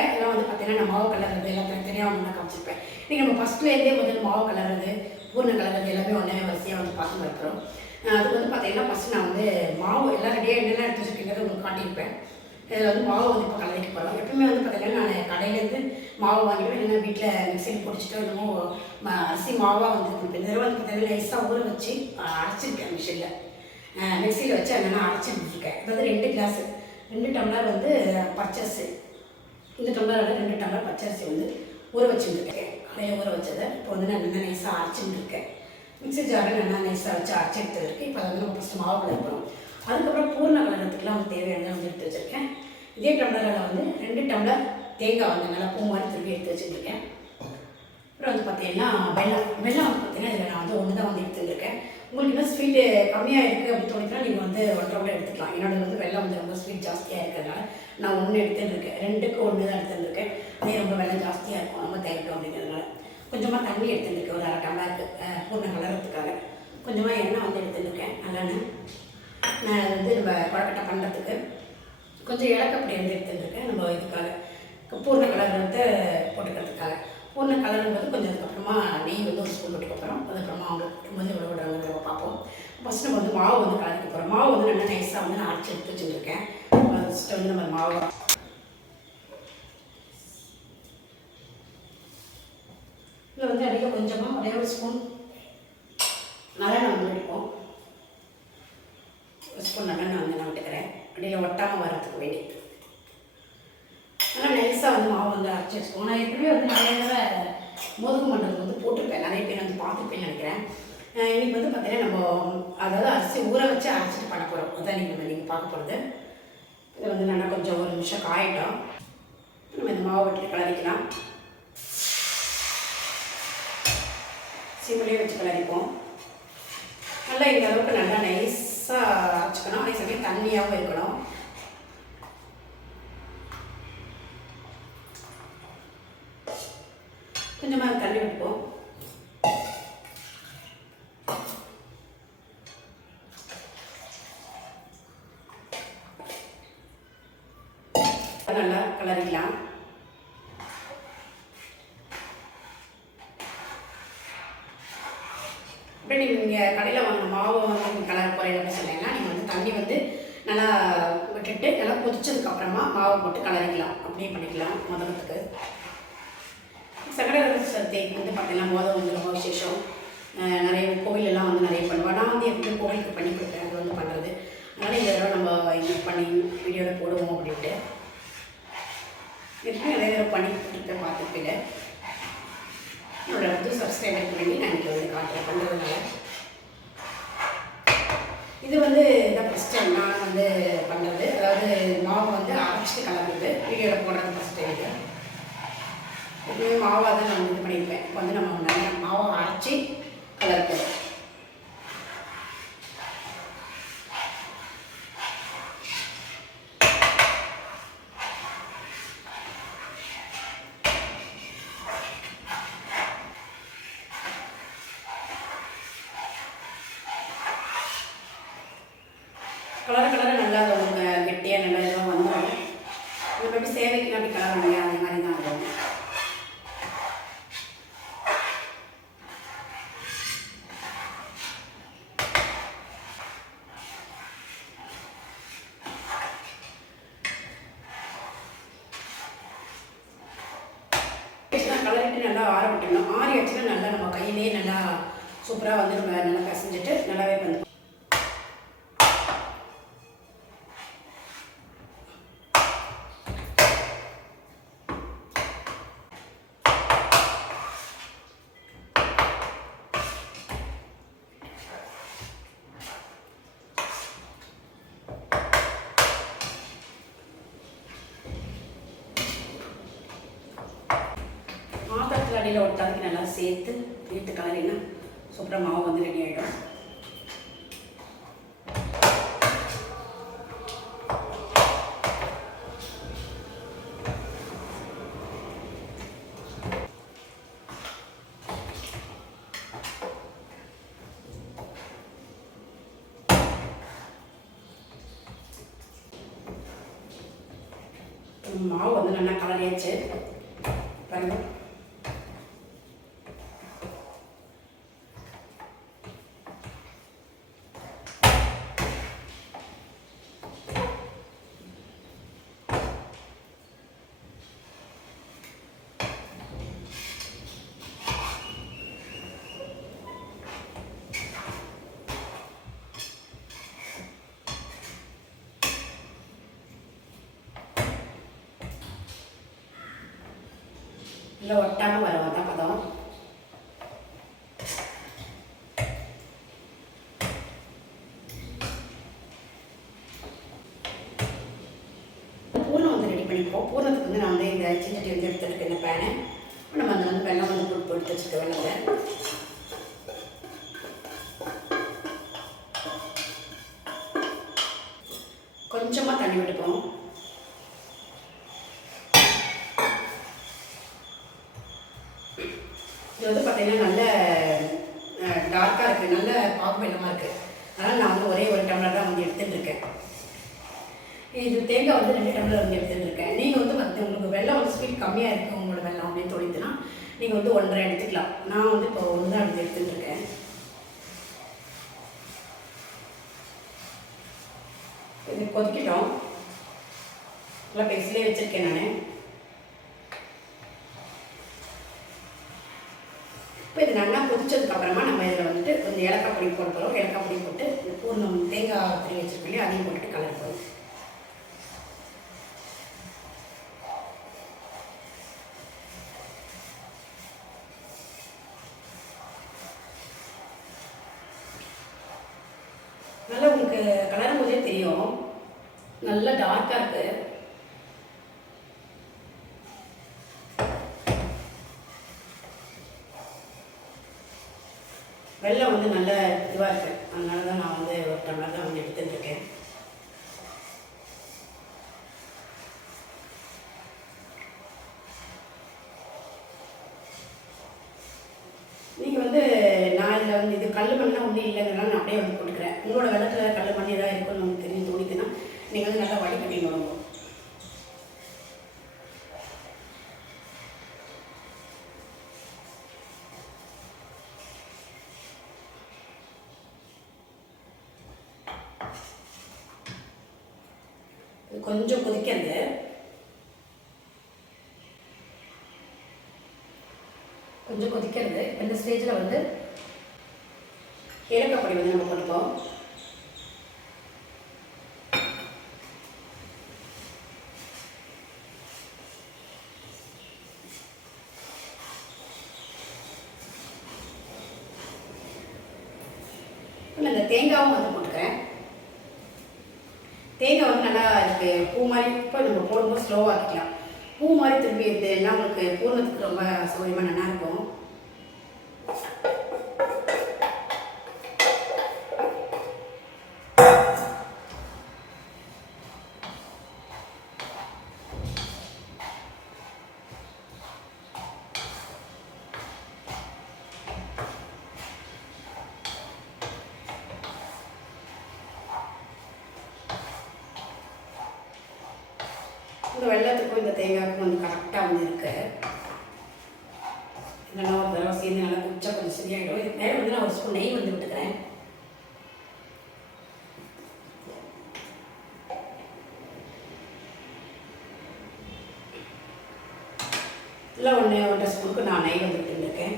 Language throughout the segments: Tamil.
ஏற்கனவே வந்து அதெல்லாம் வந்து பார்த்தீங்கன்னா நான் மாவு கலர்றது எல்லாம் தனித்தனியாக ஒன்றா காமிச்சிருப்பேன். நீங்கள் நம்ம ஃபஸ்ட்லேருந்தே முதல் மாவு கலர்றது பூர்ண கலர்றது எல்லாமே ஒன்றே வரிசையாக வந்து பார்த்து வைக்கிறோம் அதுக்கு வந்து பார்த்தீங்கன்னா ஃபஸ்ட்டு நான் வந்து மாவு எல்லாம் ரெடியாக என்னெல்லாம் எடுத்து வச்சுருக்கீங்கிறத உங்களுக்கு காட்டியிருப்பேன். இதில் வந்து மாவு வந்து இப்போ கலரிக்க போகிறோம் எப்பவுமே வந்து பார்த்தீங்கன்னா நான் கடையிலேருந்து மாவு வாங்கிடுவேன் இல்லைன்னா வீட்டில் மிக்சியில் பிடிச்சிட்டு என்னமோ அரிசி மாவாக வந்து இப்போ இந்த தடவை வந்து பார்த்தீங்கன்னா லேசாக ஊற வச்சு அரைச்சிருக்கேன் மிஷினில் மிக்சியில் வச்சு என்னென்னா அரைச்சிருக்கேன் அதாவது ரெண்டு கிளாஸு ரெண்டு டம்ளர் வந்து பச்சரிசி. இந்த டம்ளரில் ரெண்டு டம்ளர் பச்சரிசி வந்து ஊற வச்சுருக்கேன். காலையில் ஊற வச்சதை இப்போ வந்து நான் நல்லா நைஸாக அரைச்சிட்டு இருக்கேன் மிக்ஸி ஜாரில் நல்லா நைஸாக வச்சு அரைச்சி எடுத்து இருக்கு இப்போ அதை வந்து நம்ம ஃபஸ்ட்டு மாவு கலப்போம் அதுக்கப்புறம் பூர்ண கலரத்துக்குலாம் வந்து தேவையானதை வந்து எடுத்து வச்சுருக்கேன். இதே டம்ளரில் வந்து ரெண்டு டம்ளர் தேங்காய் வந்து நல்லா பூ மாதிரி திருப்பி எடுத்து வச்சுருக்கேன். அப்புறம் வந்து பார்த்தீங்கன்னா வெள்ளம். வெள்ளம் வந்து பார்த்தீங்கன்னா இதில் நான் வந்து ஒன்று தான் வந்து எடுத்துருக்கேன். உங்களுக்கு இன்னும் ஸ்வீட்டு கம்மியாக இருக்குது அப்படின்னு தோணிச்சுன்னா நீங்கள் வந்து ஒன்றரை கூட எடுத்துக்கலாம். என்னோட வந்து வெள்ளம் வந்து ரொம்ப ஸ்வீட் ஜாஸ்தியாக இருக்கிறதுனால நான் ஒன்று எடுத்துருக்கேன் ரெண்டுக்கு ஒன்று தான் எடுத்துருக்கேன் அதே ரொம்ப வெள்ளம் ஜாஸ்தியாக இருக்கும். ரொம்ப தயக்கம் அப்படிங்கிறதுனால கொஞ்சமாக தண்ணி எடுத்துருக்கேன் ஒரு அரை டம்ளருக்கு பூர்ணம் கலரத்துக்காக கொஞ்சமாக எண்ணெய் வந்து எடுத்துருக்கேன் நல்லெண்ணெய். நான் வந்து நம்ம குழக்கட்டை பண்ணுறதுக்கு கொஞ்சம் இலக்கப்படி வந்து எடுத்துருக்கேன் நம்ம இதுக்காக பூர்ண கலர் வந்து போட்டுக்கிறதுக்காக. ஒன்று கலரும் போது கொஞ்சம் அதுக்கப்புறமா நெய் வந்து ஒரு ஸ்பூன் போட்டுக்கப்புறம் அதுக்கப்புறமா அவங்க வந்து எவ்வளோ விடுறாங்க நம்ம பார்ப்போம். ஃபஸ்ட்டு நம்ம வந்து மாவு வந்து கலக்க போகிறோம் மாவு வந்து நல்லா நைஸாக வந்து நான் அரைச்சி எடுத்து வச்சுருக்கேன். ஃபஸ்ட்டு வந்து நம்ம மாவு. இதில் வந்து அடிக்க கொஞ்சமாக ஒரே ஒரு ஸ்பூன் நல்லெண்ணெய் வந்து அடிப்போம். ஒரு ஸ்பூன் நான் வந்து நான் விட்டுக்கிறேன் அடியில் ஒட்டாமல் வர்றதுக்கு வேண்டி. நல்லா நைஸாக வந்து மாவு வந்து அரைச்சி வச்சுக்கோங்க நான் எப்படியும் வந்து நிறைய மோதக மண்டலம் வந்து போட்டிருப்பேன். நிறைய பேர் வந்து பார்த்துருப்பேன்னு நினைக்கிறேன். இன்னைக்கு வந்து பார்த்தீங்கன்னா நம்ம அதாவது அரிசி ஊற வச்சு அரைச்சிட்டு பண்ண போகிறோம் அதான் நீங்கள் நீங்கள் பார்க்க போகிறது இதை வந்து நல்லா கொஞ்சம் ஒரு நிமிஷம் காயட்டும். நம்ம இந்த மாவு விட்டு கிளறிக்கலாம். சிம்மிலே வச்சு கிளறிப்போம். நல்லா இந்த அளவுக்கு நல்லா நைஸாக அரைச்சிக்கணும். அதே சமயம் தண்ணியாகவும் இருக்கணும். கொஞ்சமாக தண்ணி விட்டுப்போம் நல்லா கலரிக்கலாம். அப்படி நீங்கள் இங்கே கடையில் வாங்கின மாவை வந்து கலர் போகிறேன் அப்படின்னு சொன்னீங்கன்னா நீங்கள் வந்து தண்ணி வந்து நல்லா விட்டுட்டு நல்லா கொதிச்சதுக்கப்புறமா மாவை மாவு போட்டு கலரிக்கலாம். அப்படியே பண்ணிக்கலாம் முதலத்துக்கு சக்கரை வந்து பார்த்தீங்கன்னா போதை வந்து ரொம்ப விசேஷம். நிறைய கோவிலெல்லாம் வந்து நிறைய பண்ணுவோம். நான் வந்து எப்படி கோவிலுக்கு பண்ணி கொடுப்பேன். அது வந்து பண்ணுறது அதனால் இந்த தடவை நம்ம இது பண்ணி வீடியோவில் போடுவோம் அப்படின்ட்டு. இதுக்கு நிறைய தடவை பண்ணி கொடுத்துருப்பேன் பார்த்துருப்பீங்க என்னோட வந்து சப்ஸ்கிரைபர் பண்ணி நான் இங்கே வந்து காட்டுறேன். பண்ணுறதுனால இது வந்து இந்த ஃபஸ்ட் டைம் நான் வந்து பண்ணுறது அதாவது மாவு வந்து அரைச்சிட்டு கலந்துட்டு வீடியோவில் போடுறது ஃபஸ்ட் டைம் எப்பவுமே மாவாக தான் நான் இது பண்ணியிருப்பேன். இப்போ வந்து நம்ம நிறைய மாவை அரைச்சி கலர் போடுறோம் கலர கலர கடையில் ஒரு தலைக்கு நல்லா சேர்த்து எடுத்து கலரினா சூப்பராக மாவு வந்து ரெடி ஆகிடும் மாவு வந்து நல்லா கலரியாச்சு. பாருங்கள் இல்லை ஒட்டாமல் வர தான் பதம். பூர்ணம் வந்து ரெடி பண்ணிப்போம் பூர்ணத்துக்கு வந்து நான் வந்து இந்த சின்னட்டி வந்து எடுத்துகிட்டு இருக்கேன் பேனை? நம்ம அதில் வந்து வெள்ளம் வந்து போட்டு போட்டு வச்சுருக்க கொஞ்சமாக தண்ணி விட்டுப்போம் இது வந்து பார்த்தீங்கன்னா நல்ல டார்க்காக இருக்குது நல்ல பாக்கு வெள்ளமாக இருக்குது அதனால் நான் வந்து ஒரே ஒரு டம்ளர் தான் வந்து எடுத்துகிட்டு இருக்கேன் இது தேங்காய் வந்து ரெண்டு டம்ளர் வந்து எடுத்துகிட்டு இருக்கேன் நீங்கள் வந்து வந்து உங்களுக்கு வெள்ளம் வந்து ஸ்வீட் கம்மியாக இருக்குது உங்களோட வெள்ளம் அப்படின்னு தோணிதுன்னா நீங்கள் வந்து ஒன்றரை எடுத்துக்கலாம். நான் வந்து இப்போ ஒன்று தான் வந்து எடுத்துகிட்டு இருக்கேன் இது கொதிக்கிட்டோம். நல்லா பெருசிலே வச்சுருக்கேன் நான். இது நல்லா கொதிச்சதுக்கு அப்புறமா நம்ம இதில் வந்துட்டு கொஞ்சம் ஏலக்காய் பொடி போட போகிறோம் ஏலக்காய் பொடி போட்டு பூர்ணம் தேங்காய் திரி வச்சிருக்கோம் இல்லையா அதையும் போட்டுட்டு கலர் போகும் நல்லா உங்களுக்கு கலரும் போதே தெரியும் நல்லா டார்க்காக இருக்குது வந்து நல்ல இதுவாக இருக்குது அதனால தான் நான் வந்து ஒரு டம்ளர் தான் வந்து எடுத்துட்டு இருக்கேன். நீங்கள் வந்து நான் இதில் வந்து இது கல் மண்ணெலாம் ஒன்றும் இல்லைங்கிறனால நான் அப்படியே வந்து போட்டுக்கிறேன். உங்களோட வெள்ளத்தில் கல் மண் ஏதாவது இருக்குன்னு உங்களுக்கு தெரிஞ்சு தோணிக்குன்னா நீங்கள் வந்து நல்லா வடிகட்டிடணும் இது கொஞ்சம் கொதிக்கிறது. கொஞ்சம் கொதிக்கிறது. இந்த ஸ்டேஜில் வந்து ஏலக்காய் பொடி வந்து நம்ம போட்டுப்போம் இல்லை இந்த தேங்காவும் வந்து போட்டுக்கிறேன் தேங்காய் வந்து நல்லா இதுக்கு பூ மாதிரி இப்போ நம்ம போடும்போது ஸ்லோவாக ஆக்கிக்கலாம் பூ மாதிரி திரும்பி இருந்ததுன்னா உங்களுக்கு பூர்ணத்துக்கு ரொம்ப சௌகரியமாக நல்லா இருக்கும். இந்த வெள்ளத்துக்கும் இந்த தேங்காய்க்கும் வந்து கரெக்டாக வந்து இருக்கு இதெல்லாம் ஒரு தடவை சேர்ந்து நல்லா குச்சா கொஞ்சம் சரியாயிடும் இதுக்கு மேலே வந்து நான் ஒரு ஸ்பூன் நெய் வந்து விட்டுக்கிறேன். இல்லை ஒன்று ஒன்றரை ஸ்பூனுக்கு நான் நெய் வந்து விட்டுருக்கேன்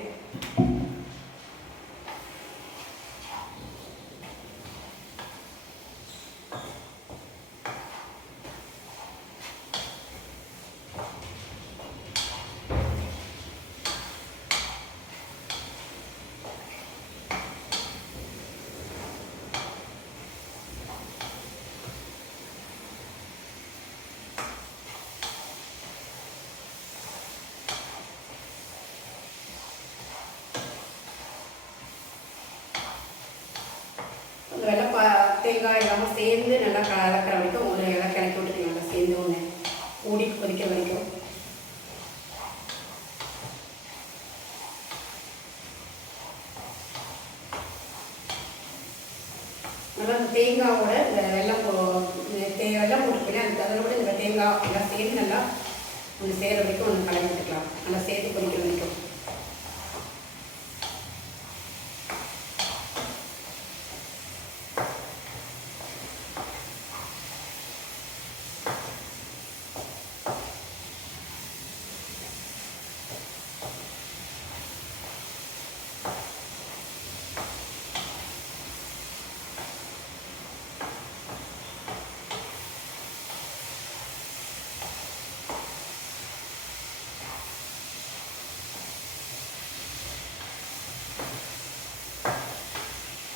அந்த வெள்ளப்பா தேங்காய் எல்லாமே சேர்ந்து நல்லா கலக்கிற வரைக்கும் ஒரு எல்லாம் கிளக்கி விட்டுட்டு நல்லா சேர்ந்து ஒன்று ஊடி கொதிக்க வரைக்கும். நல்லா அந்த தேங்காவோட இந்த வெள்ளம் போ- இது தேங்காய் எல்லாம் அதுக்கு இந்த தேங்காய் எல்லாம் சேர்ந்து நல்லா ஒன்று சேர வரைக்கும் ஒன்று கலந்து விட்டுக்கலாம். நல்லா சேர்த்து கொதிக்க வரைக்கும்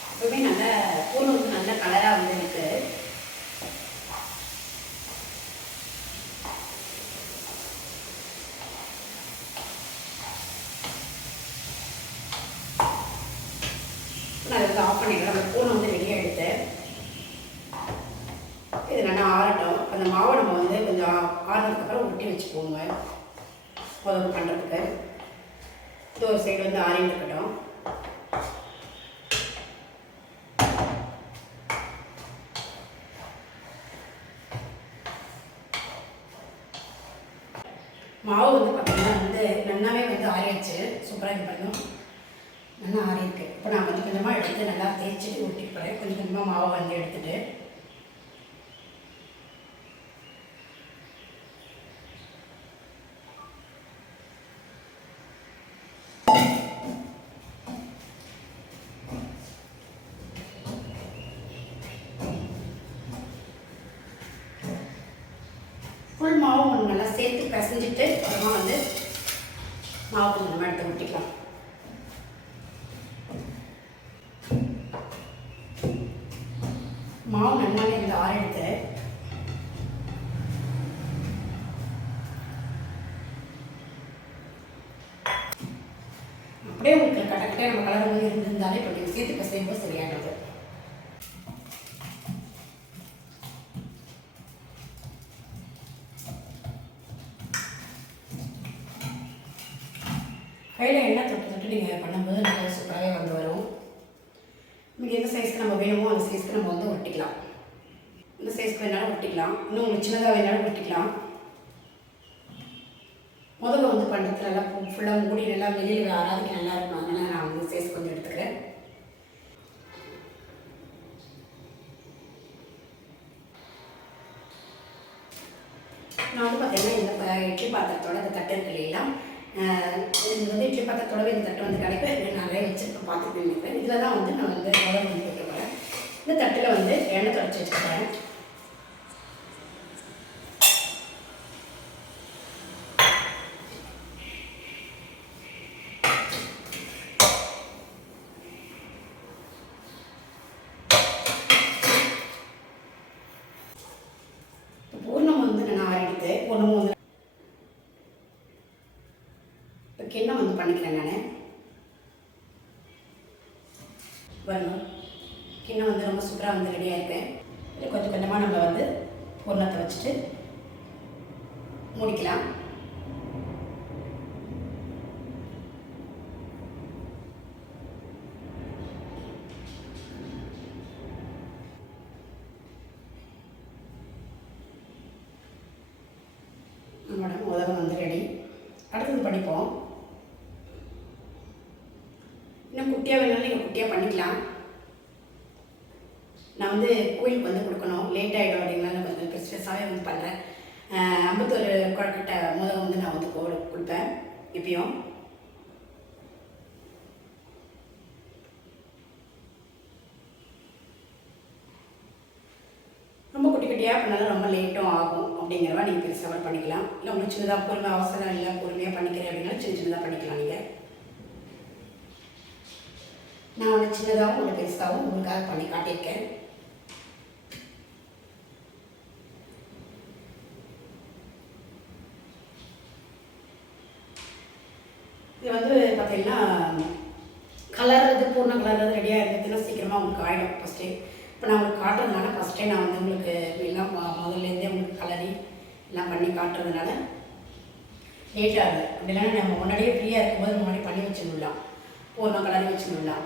எப்பவுமே நல்ல பூனை வந்து நல்ல கலராக வந்து இருக்கு பண்ணிக்கலாம் அந்த வந்து பூனை வந்து வெளியே எடுத்து இது நல்லா ஆறட்டும். அந்த மாவை நம்ம வந்து கொஞ்சம் ஆறுனதுக்கப்புறம் உருட்டி வச்சுக்கோங்க உதவி பண்ணுறதுக்கு இது ஒரு சைடு வந்து ஆறிட்டு இருக்கட்டும். மாவு வந்து பார்த்தீங்கன்னா வந்து நல்லாவே வந்து ஆறிடுச்சு சூப்பராக இது பண்ணும் நல்லா ஆறியிருக்கு இப்போ நான் கொஞ்சம் கொஞ்சமாக எடுத்து நல்லா தேய்ச்சிட்டு ஊட்டிட்டு போகிறேன் கொஞ்சம் கொஞ்சமாக மாவை வந்து எடுத்துட்டு. ஃபுல் மாவு ஒன்று நல்லா சேர்த்து பிசைஞ்சிட்டு அப்புறமா வந்து மாவு கொஞ்சம் நம்ம எடுத்து ஊட்டிக்கலாம் மாவு நல்லாவே இந்த ஆறு எடுத்து அப்படியே உங்களுக்கு கட்ட நம்ம கலர் வந்து இருந்திருந்தாலே இப்போ நீங்கள் சேர்த்து பிசையும் போது சரியானது கையில் எண்ணெய் தொட்டு தொட்டு நீங்கள் பண்ணும்போது நல்லா சூப்பராகவே வந்து வரும் உங்களுக்கு எந்த சைஸ்க்கு நம்ம வேணுமோ அந்த சைஸ்க்கு நம்ம வந்து ஒட்டிக்கலாம் இந்த சைஸ்க்கு வேணாலும் ஒட்டிக்கலாம் இன்னும் உங்களுக்கு சின்னதாக வேணாலும் ஒட்டிக்கலாம் முதல்ல வந்து பண்ணுறது நல்லா ஃபுல்லாக மூடி நல்லா வெளியில் ஆறாதுக்கு நல்லா இருக்கும் அதனால் நான் வந்து சைஸ் கொஞ்சம் எடுத்துக்கிறேன் நான் வந்து பார்த்தீங்கன்னா இந்த ப- இட்லி பாத்திரத்தோட இந்த தட்டு இருக்கு இது வந்து இட்லி பாத்திரத்தோட இந்த தட்டு வந்து கிடைக்கும். நிறைய வச்சுருக்கேன் பார்த்துட்டு நினைக்கிறேன் இதில் தான் வந்து நான் வந்து முதல்ல வந்து போட்டு போகிறேன் இந்த தட்டில் வந்து எண்ணெய் தொடச்சி வச்சுக்கிறேன் இப்போ பூர்ணம் வந்து நான் ஆறிடுது பூர்ணம் வந்து இப்போ கிண்ணம் வந்து பண்ணிக்கிறேன் நான்? வரணும் கிண்ணம் வந்து ரொம்ப சூப்பராக வந்து ரெடியாக இருக்கேன் கொஞ்சம் கொஞ்சமாக நம்ம வந்து பொருளத்தை வச்சுட்டு முடிக்கலாம். இன்னும் குட்டியாக வேணாலும் நீங்கள் குட்டியாக பண்ணிக்கலாம். நான் வந்து கோயிலுக்கு வந்து கொடுக்கணும். லேட் ஆகிடும் அப்படிங்கனால நான் கொஞ்சம் பெருசு வந்து பண்ணுறேன் ஐம்பத்தொரு குழக்கட்டை மோதகம் வந்து நான் வந்து கொடு கொடுப்பேன். எப்பயும். ரொம்ப குட்டி குட்டியாக பண்ணாலும் ரொம்ப லேட்டும் ஆகும் அப்படிங்கிறவா நீங்கள் பெருசாக பண்ணிக்கலாம். இல்லை உங்களுக்கு சின்னதாக பொறுமை அவசரம் இல்லை பொறுமையாக பண்ணிக்கிறேன் அப்படின்னா சின்ன சின்னதாக பண்ணிக்கலாம் நீங்கள் நான் ஒன்று சின்னதாகவும் ஒன்று பெருசாகவும் உங்களுக்காக பண்ணி காட்டியிருக்கேன். இது வந்து பார்த்தீங்கன்னா கலர்றது பூர்ண கலர்றது ரெடியாக இருந்ததுன்னா சீக்கிரமாக உங்களுக்கு ஆகிடும் ஃபஸ்ட்டே இப்போ நான் உங்களுக்கு காட்டுறதுனால ஃபஸ்ட்டே நான் வந்து உங்களுக்கு எல்லாம் முதல்லேருந்தே உங்களுக்கு கலரி எல்லாம் பண்ணி காட்டுறதுனால லேட் ஆகுது. அப்படி இல்லைன்னா நம்ம முன்னாடியே ஃப்ரீயாக இருக்கும்போது முன்னாடி பண்ணி வச்சுடலாம். பூர்ணம் கலரி வச்சுடலாம்.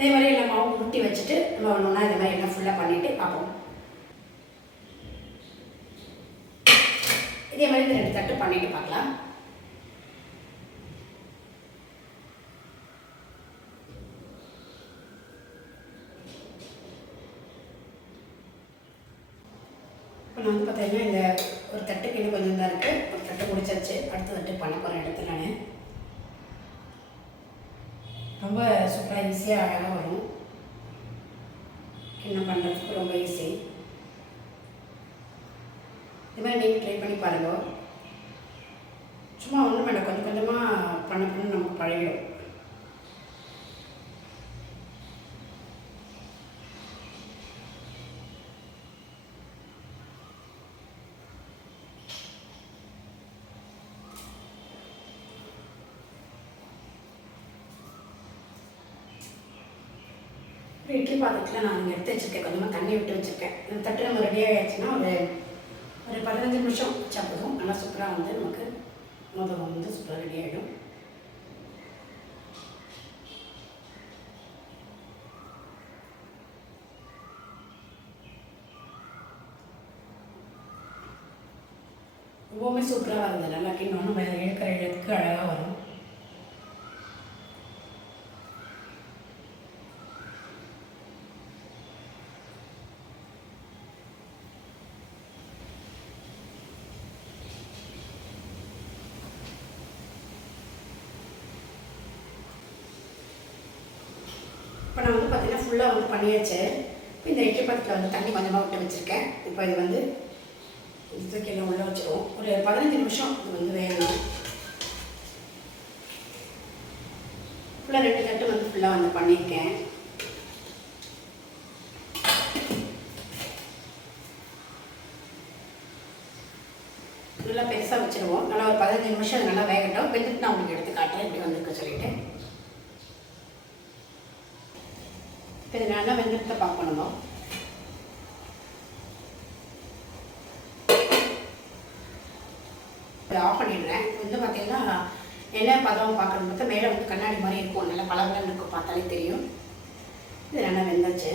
அதே மாதிரி எல்லா மாவு உருட்டி வச்சுட்டு நம்ம ஒன்று ஒன்றா மாதிரி எல்லாம் ஃபுல்லாக பண்ணிவிட்டு பார்ப்போம். இதே மாதிரி இந்த ரெண்டு தட்டு பண்ணிவிட்டு பார்க்கலாம் இப்போ நான் வந்து பார்த்தீங்கன்னா இந்த ஒரு தட்டுக்கு இன்னும் கொஞ்சம் தான் இருக்குது ஒரு தட்டு முடிச்சாச்சு அடுத்த தட்டு பண்ண போகிற இடத்துல நான் ரொம்ப சூப்பராக ஈஸியாக அழகாக வரும் என்ன பண்ணுறதுக்கு ரொம்ப ஈஸி இது மாதிரி நீங்கள் ட்ரை பண்ணி பாருங்க. சும்மா ஒன்றும் வேண்டாம். கொஞ்சம் கொஞ்சமாக பண்ண பண்ண நமக்கு பழகிடும். இட்லி பாத்திரத்தில் நான் இங்கே எடுத்து வச்சுருக்கேன். கொஞ்சமாக தண்ணி விட்டு வச்சுருக்கேன். இந்த தட்டு நம்ம ரெடி ஆகிடுச்சுன்னா ஒரு ஒரு பதினஞ்சு நிமிஷம் வச்சா போதும். நல்லா சூப்பராக வந்து நமக்கு மோதகம் வந்து சூப்பராக ரெடி ஆகிடும் ரொம்பவுமே சூப்பராக வருது நல்லா கிண்ணம் நம்ம இழுக்கிற இடத்துக்கு அழகாக வரும். இப்போ நான் வந்து பார்த்திங்கன்னா ஃபுல்லாக வந்து பண்ணியாச்சு. இப்போ இந்த இட்லி பாத்திரத்தில் வந்து தண்ணி கொஞ்சமாக விட்டு வச்சுருக்கேன். இப்போ இது வந்து இதுக்கு எல்லாம் உள்ளே வச்சுருவோம். ஒரு பதினஞ்சு நிமிஷம் இது வந்து வேகணும். ஃபுல்லாக ரெண்டு தட்டு வந்து ஃபுல்லாக வந்து பண்ணியிருக்கேன். நல்லா பெருசாக வச்சுருவோம். நல்லா ஒரு பதினஞ்சு நிமிஷம் அது நல்லா வேகட்டும். வெந்துட்டு நான் உங்களுக்கு எடுத்து காட்டுறேன். இப்படி வந்துருக்க சொல்லிட்டு. இப்போ இது நல்லா வெந்துட்டு பார்க்கணும் இதை ஆஃப் பண்ணிடுறேன் வந்து பார்த்தீங்கன்னா என்ன பதம் பார்க்கணும் பார்த்தா மேலே வந்து கண்ணாடி மாதிரி இருக்கும். நல்லா பழங்கள் இருக்கும் பார்த்தாலே தெரியும். இது நல்லா வெந்தாச்சு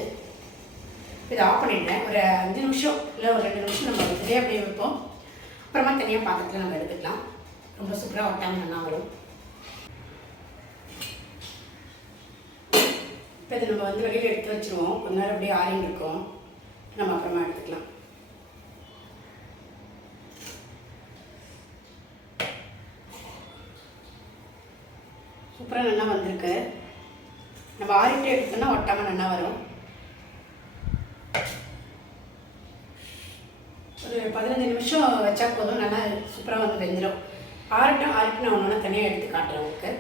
இதை ஆஃப் பண்ணிடுறேன். ஒரு அஞ்சு நிமிஷம் இல்லை ஒரு ரெண்டு நிமிஷம் நம்ம இதே அப்படியே வைப்போம். அப்புறமா தனியாக பாத்திரத்தில் நம்ம எடுத்துக்கலாம். ரொம்ப சூப்பராக ஒட்டாமல் நல்லா வரும். இப்போ இது நம்ம வந்து வெளியில் எடுத்து வச்சுருவோம். கொஞ்ச நேரம் அப்படியே ஆறின்னு இருக்கும். நம்ம அப்புறமா எடுத்துக்கலாம். சூப்பராக நல்லா வந்திருக்கு. நம்ம ஆறிட்டு எடுத்தோம்னா ஒட்டாமல் நல்லா வரும். ஒரு பதினஞ்சு நிமிஷம் வச்சா போதும். நல்லா சூப்பராக வந்து வெந்துடும் ஆறட்டும் ஆறிட்டு நான் ஒன்று தனியாக எடுத்து காட்டுறேன் உங்களுக்கு.